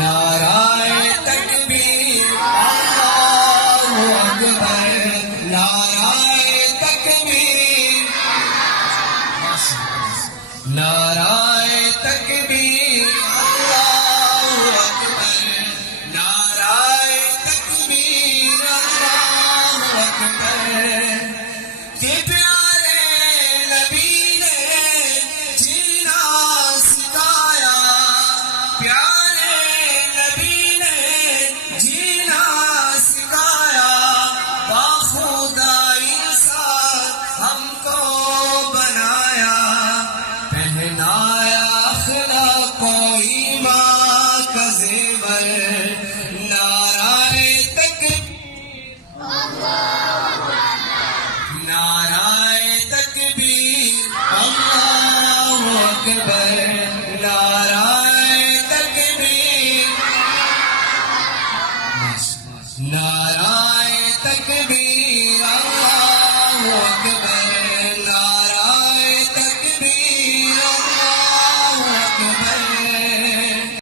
نعرہ تکبیر اللہ اکبر، نعرہ تکبیر، نعرہ تکبیر اللہ اکبر، نعرہ تکبیر اللہ اکبر۔ کہ پیارے نبی نے جینا سکھایا، پیارے نبی نے جینا سکھایا، باخدا انسان ہم کو بنایا، پہنایا اخلاق و ایمان کا زیور، نعرہ تکبیر، نعرہ تکبیر اللہ اکبر، نعرہ تکبیر، نعرہ